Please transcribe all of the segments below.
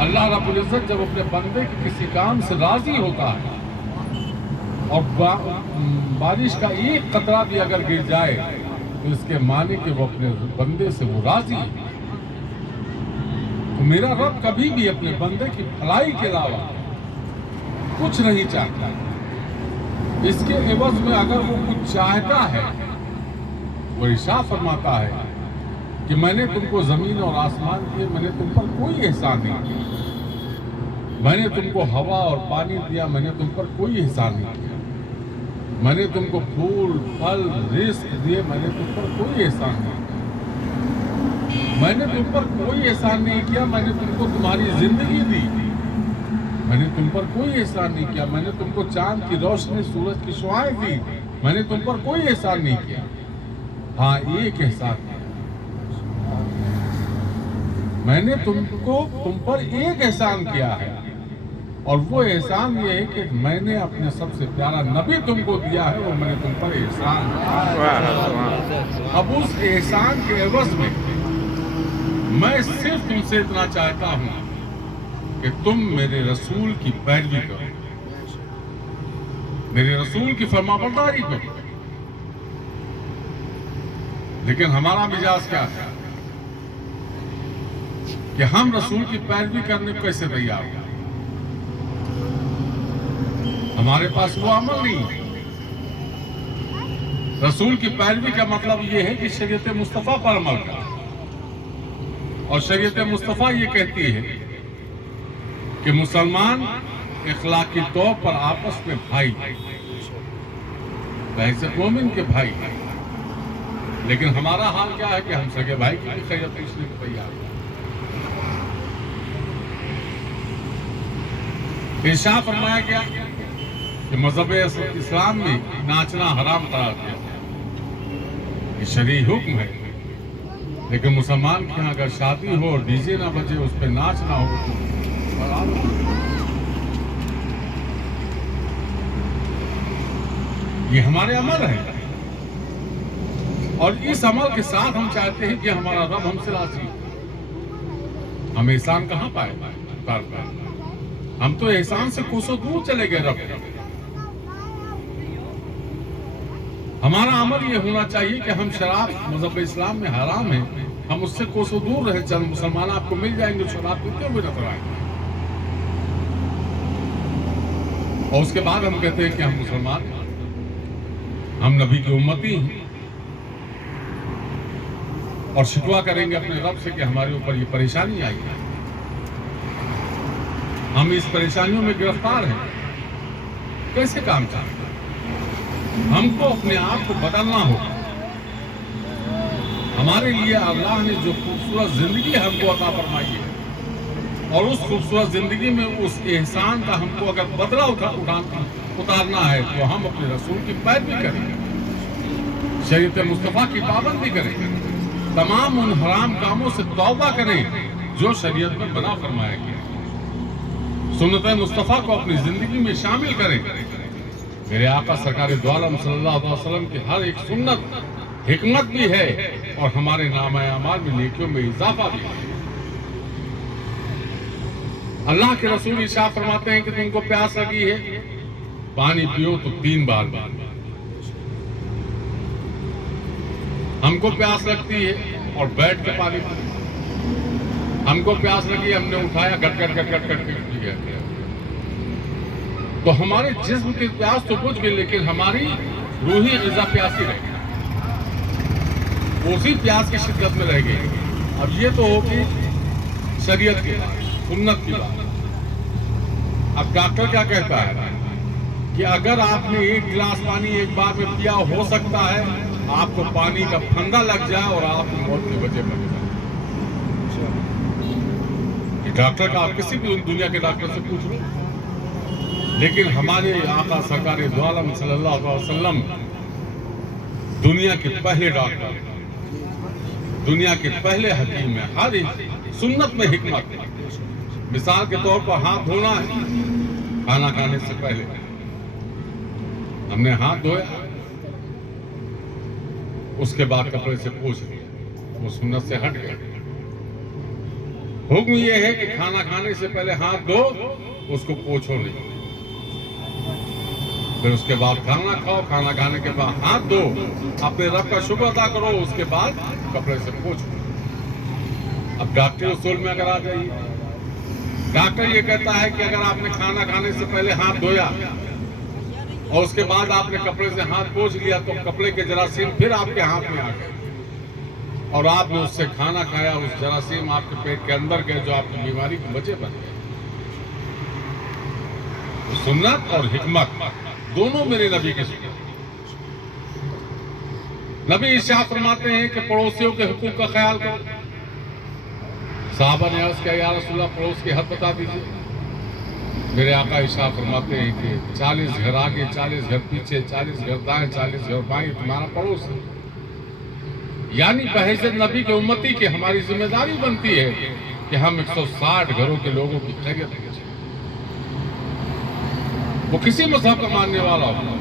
اللہ رب العزت جب اپنے بندے کے کسی کام سے راضی ہوتا ہے اور بارش کا ایک قطرہ بھی اگر گر جائے تو اس کے معنی کہ وہ اپنے بندے سے وہ راضی ہے. تو میرا رب کبھی بھی اپنے بندے کی بھلائی کے علاوہ کچھ نہیں چاہتا. اس کے عوض میں اگر وہ کچھ چاہتا ہے وہ ارشاد فرماتا ہے کہ میں نے تم کو زمین اور آسمان دیے, میں نے تم پر کوئی احسان نہیں کیا. میں نے تم کو ہوا اور پانی دیا, میں نے تم پر کوئی احسان نہیں کیا. میں نے تم کو پھول پھل رزق دیے, میں نے تم پر کوئی احسان نہیں کیا. میں نے تم پر کوئی احسان نہیں کیا. میں نے تم کو تمہاری زندگی دی, میں نے تم پر کوئی احسان نہیں کیا. میں نے تم کو چاند کی روشنی سورج کی شعاعیں دی, میں نے تم پر کوئی احسان نہیں کیا. ہاں ایک احسان کیا, میں نے تم پر ایک احسان کیا ہے, اور وہ احسان یہ ہے کہ میں نے اپنے سب سے پیارا نبی تم کو دیا ہے, اور میں نے تم پر احسان کیا. اب اس احسان کے عوض میں صرف تم سے اتنا چاہتا ہوں کہ تم میرے رسول کی پیروی کرو, میرے رسول کی فرمانبرداری کرو. لیکن ہمارا مزاج کیا ہے کہ ہم رسول کی پیروی کرنے کو کیسے تیار ہیں؟ ہمارے پاس وہ عمل نہیں ہے. رسول کی پیروی کا مطلب یہ ہے کہ شریعت مصطفیٰ پر عمل کرنا, اور شریعت مصطفیٰ یہ کہتی ہے کہ مسلمان اخلاقی طور پر آپس میں بھائی, بحیثیت مومن کے بھائی. لیکن ہمارا حال کیا ہے کہ ہم سگے بھائی کی بھی خیر پوچھنے کو تیار ہیں. ارشاد فرمایا گیا کہ مذہب اسلام میں ناچنا حرام قرار دیا گیا, یہ شرعی حکم ہے. لیکن مسلمان کے یہاں اگر شادی ہو اور ڈی جے نہ بجے, اس پہ ناچ نہ ہو تو حرام ہے. یہ ہمارے عمل ہے, اور اس عمل کے ساتھ ہم چاہتے ہیں کہ ہمارا رب ہم سے راضی ہو. ہم احسان کہاں پائے؟ ہم تو احسان سے کوسوں دور چلے گئے رب. ہمارا عمل یہ ہونا چاہیے کہ ہم شراب مذہب اسلام میں حرام ہے, ہم اس سے کوسوں دور رہے. چند مسلمان آپ کو مل جائیں گے شراب پیتے ہوئے نظر آئیں گے, اور اس کے بعد ہم کہتے ہیں کہ ہم مسلمان ہیں, ہم نبی کی امتی ہیں, اور شکوہ کریں گے اپنے رب سے کہ ہمارے اوپر یہ پریشانی آئی ہے, ہم اس پریشانیوں میں گرفتار ہیں. کیسے کام چلے گا؟ ہم کو اپنے آپ کو بدلنا ہوگا. ہمارے لیے اللہ نے جو خوبصورت زندگی ہم کو عطا فرمائی ہے, اور اس خوبصورت زندگی میں اس احسان کا ہم کو اگر بدلہ اتارنا ہے تو ہم اپنے رسول کی پیروی کریں, شریعت مصطفیٰ کی پابندی کریں, تمام ان حرام کاموں سے توبہ کریں جو شریعت میں منع فرمایا گیا, سنت مصطفیٰ کو اپنی زندگی میں شامل کریں. میرے آقا سرکار دو عالم صلی اللہ علیہ وسلم کی ہر ایک سنت حکمت بھی ہے, اور ہمارے نامہ اعمال میں نیکیوں میں اضافہ بھی ہے. اللہ کے رسول ارشاد فرماتے ہیں کہ تم کو پیاس لگی ہے, پانی پیو تو 3 بار. ہم کو پیاس لگتی ہے اور بیٹھ کے پانی پیو. ہم کو پیاس لگی, ہم نے اٹھایا, گٹ گٹ گٹ گٹ گٹ پی گیا, تو ہمارے جسم کی پیاس تو بجھ گئی, لیکن ہماری روحی غذا پیاسی رہ گئی, اسی پیاس کی شدت میں رہ گئی. اب یہ تو ہوگی شریعت کی بات, سنت کی بات. اب ڈاکٹر کیا کہتا ہے کہ اگر آپ نے 1 گلاس پانی ایک بار میں پیا, ہو سکتا ہے آپ کو پانی کا پھندا لگ جائے اور آپ موت کی وجہ بن جائے. یہ ڈاکٹر کا آپ کسی بھی دنیا کے ڈاکٹر سے پوچھ لو. لیکن ہمارے آقا سرکار دو عالم صلی اللہ علیہ وسلم دنیا کے پہلے ڈاکٹر, دنیا کے پہلے حکیم ہیں. ہر سنت میں حکمت ہے. مثال کے طور پر ہاتھ دھونا ہے, کھانا کھانے سے پہلے ہم نے ہاتھ دھویا, اس کے بعد کپڑے سے پوچھ لیا, وہ سنت سے ہٹ گیا. حکم یہ ہے کہ کھانا کھانے سے پہلے ہاتھ دھو، اس کو پوچھو نہیں، پھر اس کے بعد کھانا کھاؤ، کھانا کھانے کے بعد ہاتھ دھو، اپنے رب کا شکر ادا کرو، اس کے بعد کپڑے سے پوچھو۔ اب ڈاکٹری اصول میں اگر آ جائیے، ڈاکٹر یہ کہتا ہے کہ اگر آپ نے کھانا کھانے سے پہلے ہاتھ دھویا اور اس کے بعد آپ نے کپڑے سے ہاتھ پوچھ لیا تو کپڑے کے جراثیم پھر آپ کے ہاتھ میں آ گئے اور آپ نے اس سے کھانا کھایا، اس جراثیم آپ کے پیٹ کے اندر گئے جو آپ کی بیماری کی وجہ بن گئے۔ سنت اور حکمت دونوں میرے نبی کے سنت۔ نبی ارشاد فرماتے ہیں کہ پڑوسیوں کے حقوق کا خیال کرو۔ صحابہ نے عرض کیا، یا رسول اللہ پڑوس کی حد بتا دیجیے۔ میرے آقا ارشاد فرماتے ہیں کہ 40 گھر آگے، 40 گھر پیچھے، 40 گھر دائیں، 40 گھر بائیں تمہارا پڑوس ہے۔ یعنی بحیثیت نبی کے امتی کی ہماری ذمہ داری بنتی ہے کہ ہم 160 گھروں کے لوگوں کی خیریت پوچھیں، وہ کسی مذہب کا ماننے والا ہو،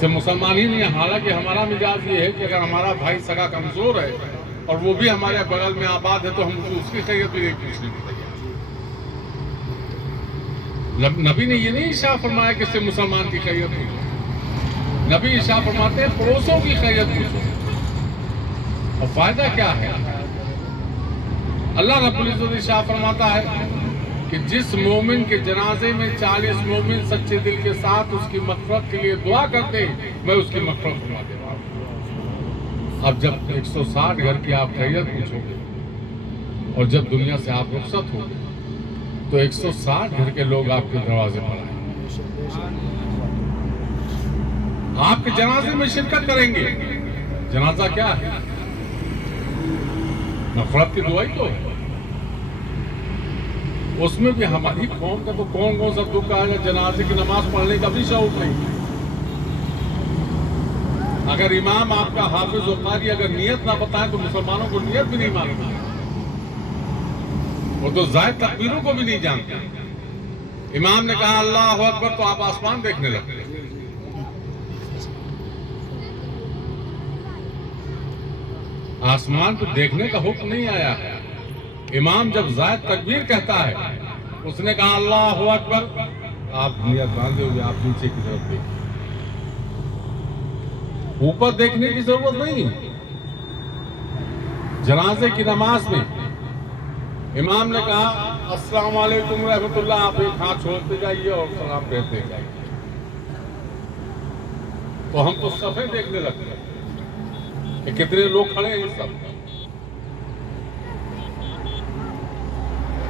صرف مسلمان ہی نہیں۔ حالانکہ ہمارا مزاج یہ ہے کہ اگر ہمارا بھائی سگا کمزور ہے اور وہ بھی ہمارے بغل میں آباد ہے تو ہم اس کی خیریت بھی نہیں پوچھنے کی تیار۔ نبی نے یہ نہیں ارشاد فرمایا کہ صرف مسلمان کی خیریت پوچھو، نبی ارشاد فرماتے ہیں پڑوسوں کی خیریت پوچھو۔ اور فائدہ کیا ہے؟ اللہ رب العزت ارشاد فرماتا ہے کہ جس مومن کے جنازے میں 40 مومن سچے دل کے ساتھ اس کی مغفرت کے لیے دعا کرتے ہیں، میں اس کی مغفرت فرما دیتا ہوں۔ اب جب 160 گھر کی آپ خیریت پوچھو گے اور جب دنیا سے آپ رخصت ہو گے تو 160 گھر کے لوگ آپ کے دروازے پر آئیں گے، آپ کے جنازے میں شرکت کریں گے۔ جنازہ کیا ہے؟ مغفرت کی دعا ہی تو ہے۔ اس میں بھی ہماری قوم کا تو کون کون سا دکھ آئے گا، جنازے کی نماز پڑھنے کا بھی شوق نہیں۔ اگر امام آپ کا حافظ و قاری اگر نیت نہ بتائیں تو مسلمانوں کو نیت بھی نہیں معلوم، وہ تو زائد تکبیروں کو بھی نہیں جانتے۔ امام نے کہا اللہ اکبر تو آپ آسمان دیکھنے لگتے۔ آسمان کو دیکھنے کا حکم نہیں آیا ہے۔ امام جب زائد تکبیر کہتا ہے، اس نے کہا اللہ اکبر، آپ نیت باندھے ہوئے آپ نیچے کی طرف دیکھیں، اوپر دیکھنے کی ضرورت نہیں۔ جنازے کی نماز میں امام نے کہا السلام علیکم رحمۃ اللہ، آپ ایک ہاتھ چھوڑتے جائیے اور سلام کہتے جائیے، تو ہم تو صفحے دیکھنے لگتے ہیں کہ کتنے لوگ کھڑے ہیں سب۔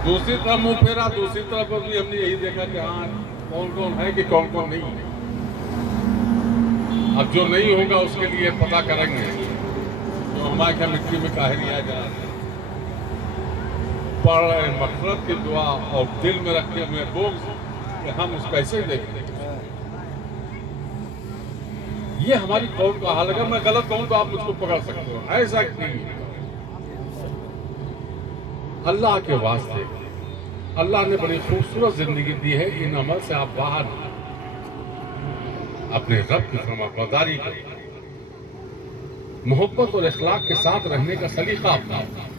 دوسری طرف منہ پھیرا، دوسری طرف بھی ہم نے یہی دیکھا کہ ہاں کون کون ہے کہ کون کون نہیں ہے۔ اب جو نہیں ہوگا اس کے لیے پتہ کریں گے، جو ہمارے یہاں مٹی میں کاہے لیا جا رہا ہے، پڑھ رہے مغفرت کی دعا اور دل میں رکھے ہوئے بغض کہ ہم اس کیسے دیکھیں۔ یہ ہماری قوم کا حال ہے۔ اگر میں غلط کہوں تو آپ مجھ کو پکڑ سکتے ہو، ایسا نہیں ہے۔ اللہ کے واسطے اللہ نے بڑی خوبصورت زندگی دی ہے، ان عمل سے آپ باہر اپنے رب کی فرما برداری کریں، محبت اور اخلاق کے ساتھ رہنے کا سلیقہ اپنائیں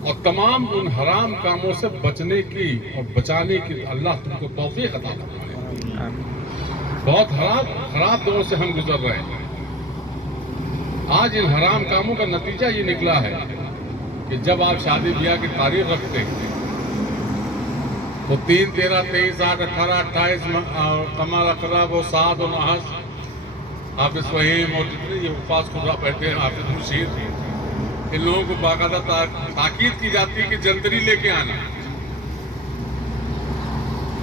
اور تمام ان حرام کاموں سے بچنے کی اور بچانے کی اللہ تم کو توفیق عطا فرمائے۔ بہت خراب دور سے ہم گزر رہے ہیں۔ آج ان حرام کاموں کا نتیجہ یہ نکلا ہے کہ جب آپ شادی بیاہ کی تاریخ رکھتے ہیں تو 3، 13، 23، 8، 18، 28 قمر اقرب و سعد و نحس، حافظ فہیم اور جتنے یہ حفاظ خدا بیٹھے ہیں، حافظ مشیر، ان لوگوں کو باقاعدہ تاکید کی جاتی ہے کہ جنتری لے کے آنا،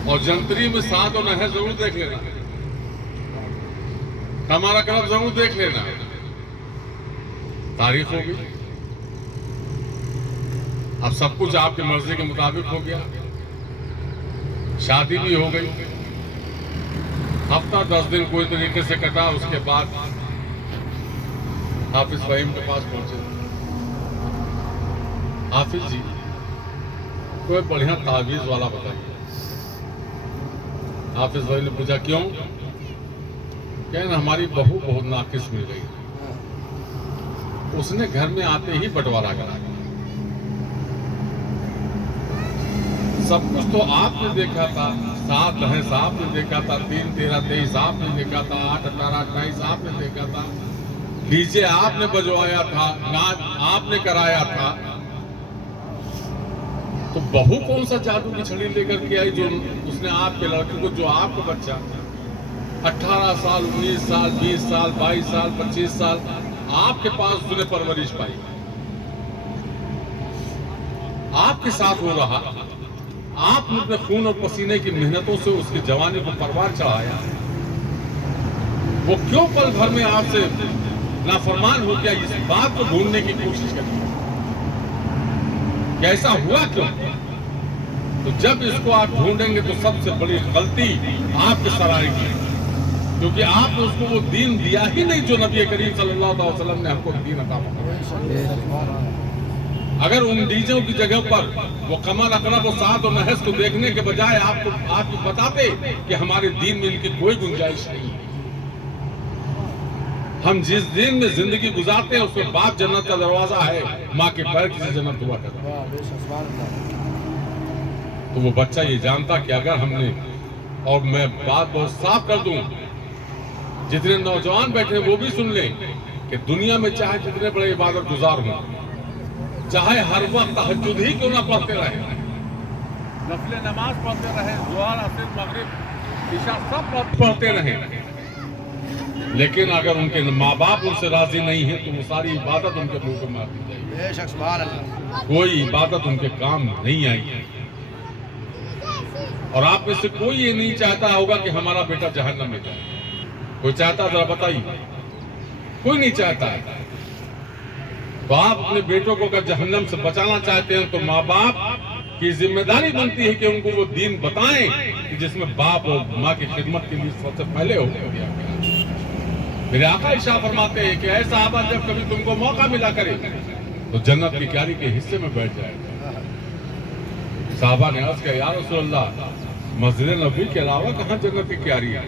اور جنتری میں سعد و نحس ضرور دیکھ لینا، قمر اقرب ضرور دیکھ لینا۔ تاریخ ہو گئی، اب سب کچھ آپ کی مرضی کے مطابق ہو گیا، شادی بھی ہو گئی، ہفتہ 10 دن کوئی طریقے سے کٹا، اس کے بعد حافظ فہیم کے پاس پہنچے، حافظ جی کوئی بڑھیا تعویذ والا بتائیے۔ حافظ فہیم نے پوچھا کیوں؟ کہنا ہماری بہو بہت ناقص مل گئی، اس نے گھر میں آتے ہی بٹوارا کرا دیا، سب کچھ تو آپ نے دیکھا تھا، 7 لحظ آپ نے دیکھا تھا، 3 13 23 آپ نے دیکھا تھا، 8 18 28 آپ نے دیکھا تھا، ڈیجے آپ نے بجوایا تھا، ناچ آپ نے کرایا تھا. تو بہو کون سا جادو کی چھڑی لے کر کے آئی جو اس نے آپ کے لڑکے کو، جو آپ کا بچہ 18 سال 19 سال 20 سال 22 سال 25 سال آپ کے پاس اس نے پرورش پائی، آپ کے ساتھ ہو رہا، آپ نے اپنے خون اور پسینے کی محنتوں سے اس کی جوانی کو پروار چڑھایا. وہ کیوں پل بھر میں آپ سے نافرمان ہو گیا؟ اس بات کو ڈھونڈنے کی کوشش کریں کہ ایسا ہوا کیوں. تو جب اس کو آپ ڈھونڈیں گے تو سب سے بڑی غلطی آپ کے سر آئے گی، کیونکہ آپ نے اس کو وہ دین دیا ہی نہیں جو نبی کریم صلی اللہ علیہ وسلم نے ہم کو دین عطا فرمایا. اگر ان ڈیجوں کی جگہ پر وہ قمر اقرب و سعد و نحس کو دیکھنے کے بجائے آپ کو بتاتے کہ ہمارے دین میں ان کی کوئی گنجائش نہیں ہے. ہم جس دین میں زندگی گزارتے ہیں اس میں باپ جنت کا دروازہ ہے، ماں کے پیر کسی جنت ہوا کرتا ہے. تو وہ بچہ یہ جانتا کہ اگر ہم نے، اور میں بات بہت صاف کر دوں، جتنے نوجوان بیٹھے وہ بھی سن لیں کہ دنیا میں چاہے جتنے بڑے عبادت گزار ہوں، چاہے ہر وقت تہجد ہی کیوں نہ پڑھتے رہے، نفل نماز پڑھتے رہے، ظہر عصر مغرب عشاء سب پڑھتے رہے، لیکن اگر ان کے ماں باپ ان سے راضی نہیں ہیں تو وہ ساری عبادت ان کے منہ کو مار دی جائے گی، کوئی عبادت ان کے کام نہیں آئی ہے. اور آپ میں سے کوئی یہ نہیں چاہتا ہوگا کہ ہمارا بیٹا جہنم میں جائے. کوئی چاہتا ذرا بتائیے؟ کوئی نہیں چاہتا ہے. تو آپ اپنے بیٹوں کو اگر جہنم سے بچانا چاہتے ہیں تو ماں باپ کی ذمہ داری بنتی ہے کہ ان کو وہ دین بتائیں کہ جس میں باپ اور ماں کی خدمت کے لیے سب سے پہلے ہو گیا. میرے آقا ارشاد فرماتے ہیں کہ اے صحابہ جب کبھی تم کو موقع ملا کرے تو جنت کی کیاری کے حصے میں بیٹھ جائے. صحابہ نے عرض کیا یا رسول اللہ مسجد نبوی کے علاوہ کہاں جنت کی کیاری ہے؟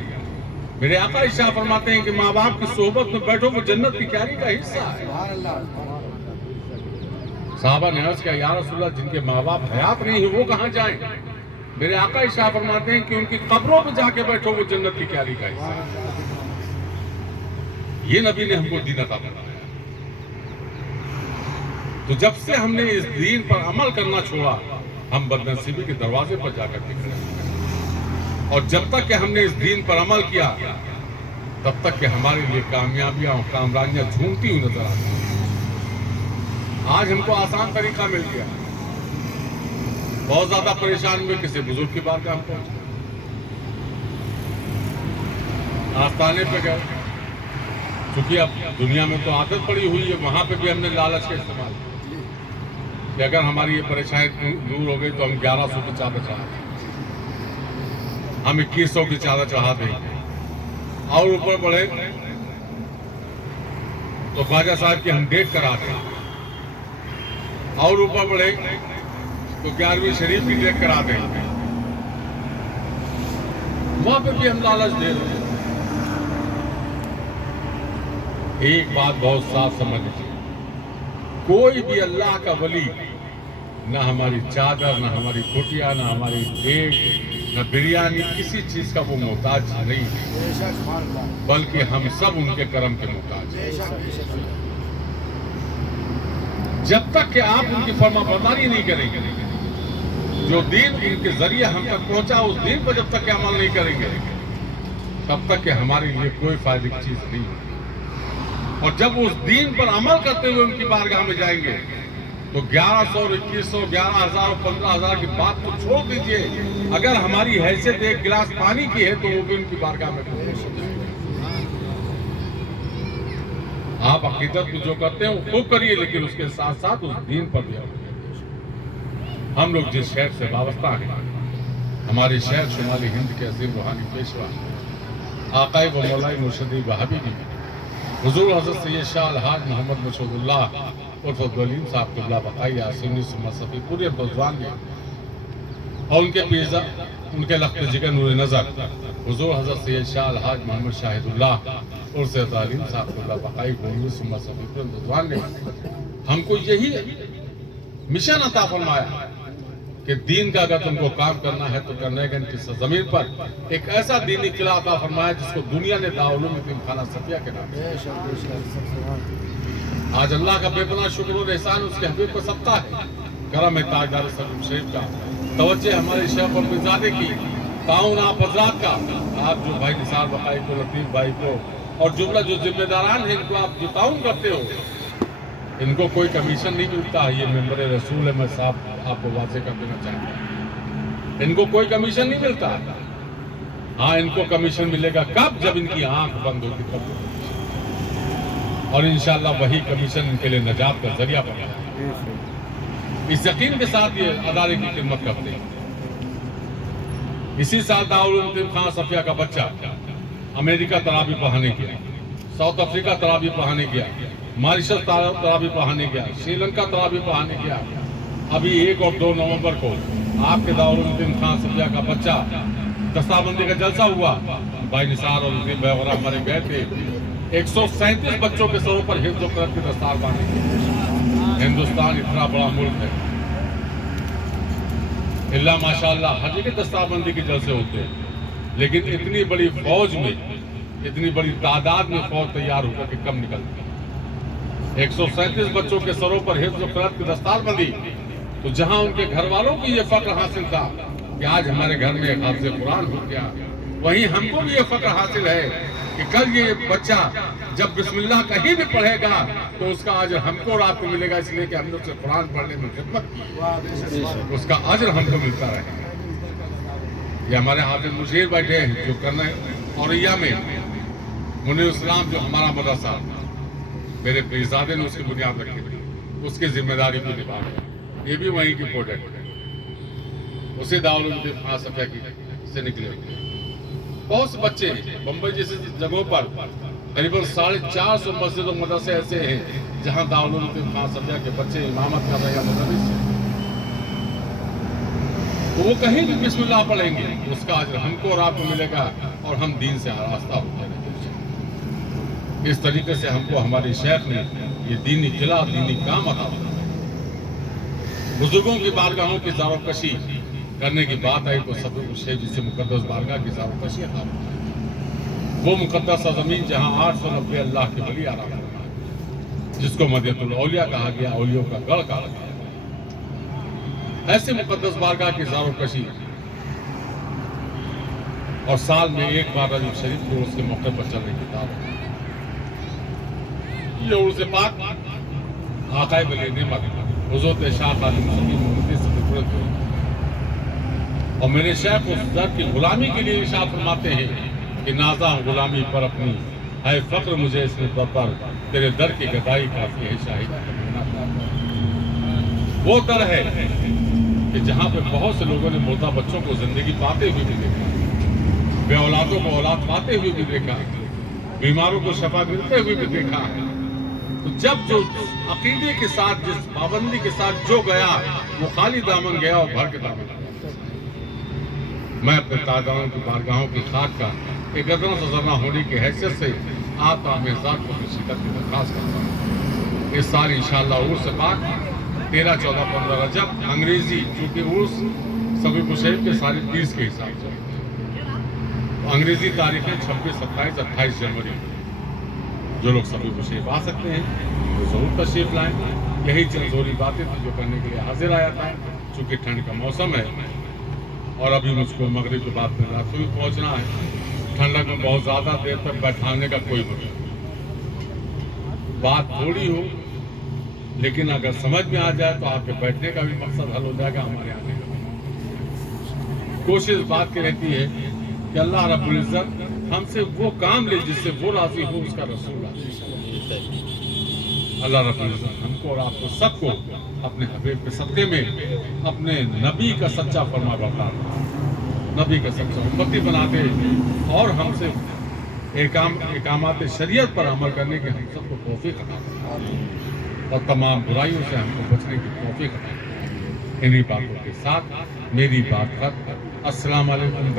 میرے آقا ارشاد فرماتے ہیں کہ ماں باپ کی صحبت میں بیٹھو وہ جنت کی کیاری کا حصہ ہے. صحابہ نے عرض کیا یا رسول اللہ جن کے ماں باپ حیات نہیں ہیں وہ کہاں جائیں؟ میرے آقا ارشاد فرماتے ہیں کہ ان کی قبروں پہ جا کے بیٹھو وہ جنت کی کیاری کا حصہ ہے. یہ نبی نے ہم کو دین عطا فرمایا. تو جب سے ہم نے اس دین پر عمل کرنا چھوڑا ہم بدنصیبی کے دروازے پر جا کر دکھ رہے ہیں. اور جب تک کہ ہم نے اس دین پر عمل کیا تب تک کہ ہمارے لیے کامیابیاں اور کامرانیاں جھومتی ہوئی نظر آتی ہیں. آج ہم کو آسان طریقہ مل گیا، بہت زیادہ پریشان ہوئے کسی بزرگ کی بات ہم پہنچے، آستانے پہ گئے. چونکہ اب دنیا میں تو عادت پڑی ہوئی ہے، وہاں پہ بھی ہم نے لالچ کا استعمال کیا کہ اگر ہماری یہ پریشانی دور ہو گئی تو ہم 1100 کی چادر چڑھا دیں، ہم 2100 کی چادر چڑھا دیں. اور اوپر بڑھے تو خواجہ صاحب کی ہم ڈیٹ کرا دیں، اور اوپر بڑھے تو 11ویں شریف کی ڈیٹ کرا دیں. وہاں پہ بھی ہم لالچ دے رہے ہیں. ایک بات بہت صاف سمجھ لیجیے، کوئی بھی اللہ کا ولی نہ ہماری چادر نہ ہماری کھٹیا نہ ہماری دیگ نہ بریانی کسی چیز کا وہ محتاج نہیں ہے، بلکہ ہم سب ان کے کرم کے محتاج ہیں. جب تک کہ آپ ان کی فرما برداری نہیں کریں گے، جو دین ان کے ذریعے ہم تک پہنچا اس دین پر جب تک کہ عمل نہیں کریں گے تب تک کہ ہمارے لیے کوئی فائدے کی چیز نہیں ہے. اور جب اس دین پر عمل کرتے ہوئے ان کی بارگاہ میں جائیں گے تو 1100 2100 11000 15000 کی بات کو چھوڑ دیجئے، اگر ہماری حیثیت ایک گلاس پانی کی ہے تو وہ بھی ان کی بارگاہ میں پہنچ جائے گا. آپ عقیدت میں جو کرتے ہیں وہ خوب کریے، لیکن اس کے ساتھ ساتھ اس دین پر بھی عمل کریے. ہم لوگ جس شہر سے وابستہ ہیں، ہمارے شہر شمالی ہند کے عظیم روحانی پیشوا آقائے و مولائی مرشدی وہابی بھی حضور حضرت سید شاہ الحاج محمد مشہود اللہ عرف الدولین صاحب قبلہ بقائی آسینی ثم صفی پورے بزوان میں، اور ان کے پیزا ان کے لخت جگر نور نظر حضور حضرت سید شاہ الحاج محمد شاہد اللہ عرف تعلیم صاحب قبلہ بقائی گونی ثم صفی پورے بزوان نے ہم کو یہی مشن عطا فرمایا کہ دین کا اگر تم کو کام کرنا ہے تو کرنے کا ان کی سرزمین پر ایک ایسا دینی قلعہ عطا فرمایا جس کو دنیا نے دارالعلوم یتیم خانہ صفیہ کے نام سے. آج اللہ کا بے پناہ شکر اور احسان اس کے حبیب کو سبتا ہے. کرم ہے تاجدار سلم شریف کا, توجہ ہمارے شیخ اور مرزادے کی, تعاون آپ حضرات کا. آپ جو بھائی نثار بھائی کو, لطیف بھائی کو اور جملہ جو ذمہ داران ہیں ان کو آپ جو تعاون کرتے ہو, ان کو کوئی کمیشن نہیں ملتا. یہ ممبر رسول ہے, میں صاحب آپ کو واضح کر دینا چاہتا ہوں, ان کو کوئی کمیشن نہیں ملتا. ہاں ان کو کمیشن ملے گا کب؟ جب ان کی آنکھ بند ہوگی تب. اور انشاءاللہ وہی کمیشن ان کے لیے نجات کا ذریعہ بنے گا. اس یقین کے ساتھ یہ ادارے کی خدمت کرتے ہیں. اسی سال دارالعلوم یتیم خانہ صفیہ کا بچہ امریکہ ترابی پڑھانے گیا, ساؤتھ افریقہ ترابی پڑھانے گیا, ماریشس ترابی پڑھانے گیا, سری لنکا ترابی پڑھانے گیا. ابھی 1 اور 2 نومبر کو آپ کے دارالعلوم یتیم خانہ صفیہ کا بچہ دستابندی کا جلسہ ہوا. بھائی نثار اور لطیف بھائی وغیرہ ہمارے گئے تھے. 137 بچوں کے سروں پر حفظ و قرأت کی دستار باندھی. ہندوستان اتنا بڑا ملک ہے, اللہ ماشاءاللہ ہر جگہ دستار بندی کے جلسے ہوتے ہیں, لیکن اتنی بڑی فوج میں, اتنی بڑی تعداد میں فوج تیار ہو کر کے کم نکلتی ہے. 137 بچوں کے سروں پر حفظ و قرأت کی دستار بندی. تو جہاں ان کے گھر والوں کو یہ فخر حاصل تھا کہ آج ہمارے گھر میں ایک حافظ قرآن ہو گیا, وہیں ہم کو بھی یہ فخر حاصل ہے کہ کل یہ بچہ جب بسم اللہ کہیں بھی پڑھے گا تو اس کا اجر ہم کو اور آپ کو ملے گا, اس لیے کہ ہم نے اسے قرآن پڑھنے میں خدمت کی, اس کا اجر ہم کو ملتا رہے. یہ ہمارے حافظ مشیر بیٹھے ہیں جو کرنا ہے اوریا میں منیر اسلام, جو ہمارا مدرسہ میرے پیرزادے نے اس کی بنیاد رکھی تھی, اس کی ذمہ داری کو نبھا رہے ہیں. یہ بھی وہیں کی پروڈکٹ ہے, اسی دارالعلوم یتیم خانہ صفیہ کی سے نکلے. بہت سے بچے بمبئی جیسے جگہوں پر قریباً 450 مسجد و مدرسے ایسے ہیں جہاں دارالعلوم یتیم خانہ صفیہ کے بچے امامت کر رہے ہیں یا مدرس ہیں. تو وہ کہیں بھی بسم اللہ پڑھیں گے, اس کا اجر ہم کو اور آپ کو ملے گا, اور ہم دین سے آراستہ ہو جائیں گے. اس طریقے سے ہم کو ہمارے شیخ نے یہ دینی قلعہ, دینی کام عطا فرمایا. بزرگوں کی بارگاہوں کی زارو کشی کرنے کی بات آئی تو سب کچھ ہے جس سے مقدس بارگاہ کی زارو کشی عطا فرمائی. وہ مقدس سرزمین جہاں 890 اللہ کے ولی آرام فرمائے, جس کو مدینہ الاولیاء کہا گیا, اولیوں کا گڑھ کہا گیا. ایسے مقدس بارگاہ کی زارو کشی, اور سال میں ایک بار رجب شریف کو اس کے موقع پر چلنے کی دعوت. یہ عرض پاک آقائے بلی نعمت حضرت شاہ عالم سبیل محمدی سے فطرت ہوئی, اور میرے شیخ اس در کی غلامی کے لیے ارشاد فرماتے ہیں کہ نازاں غلامی پر اپنی ہے فخر مجھے اس نسبت پر, تیرے در کی گدائی کافی ہے شاہد. وہ در ہے کہ جہاں پہ بہت سے لوگوں نے مردہ بچوں کو زندگی پاتے ہوئے بھی دیکھا, بے اولادوں کو اولاد پاتے ہوئے بھی دیکھا, بیماروں کو شفا ملتے ہوئے بھی دیکھا. تو جب جو عقیدے کے ساتھ, جس پابندی کے ساتھ جو گیا, وہ خالی دامن گیا اور بھر کے دامن گیا. میں اپنے تاجداروں کی بارگاہوں کی خاک کا ایک ادنا سزرنا ہونے کی حیثیت سے آپ آمیزات کو شکست کی درخواست کرتا ہوں. اس سال انشاءاللہ عرس پاک 13, 14, 15 رجب انگریزی, چونکہ عرس سبھی مشہب کے سارے 30 کے حساب سے, انگریزی تاریخیں 26, 27, 28 جنوری. جو لوگ سبھی مشہب آ سکتے ہیں وہ ضرور تشریف لائیں. یہی چند ضروری باتیں تھیں جو کرنے کے لیے حاضر آیا تھا. چونکہ ٹھنڈ کا موسم ہے اور ابھی مجھ کو مغرب کے بعد میں رات کو بھی پہنچنا ہے. ٹھنڈک میں بہت زیادہ دیر تک بیٹھانے کا کوئی مطلب نہیں. بات تھوڑی ہو لیکن اگر سمجھ میں آ جائے تو آپ کے بیٹھنے کا بھی مقصد حل ہو جائے گا, ہمارے آنے کا. کوشش اس بات کی رہتی ہے کہ اللہ رب العزت ہم سے وہ کام لے جس سے وہ راضی ہو, اس کا رسول راضی. اللہ رب العزت ہم کو اور آپ کو سب کو اپنے حبیب کے صدقے میں اپنے نبی کا سچا فرما بردار, نبی کا سچا امتی بنا دے, اور ہم سے احکامات شریعت پر عمل کرنے کے ہم سب کو توفیق عطا فرمائے, اور تمام برائیوں سے ہم کو بچنے کی توفیق عطا فرمائے. انہی باتوں کے ساتھ میری بات ختم. السلام علیکم.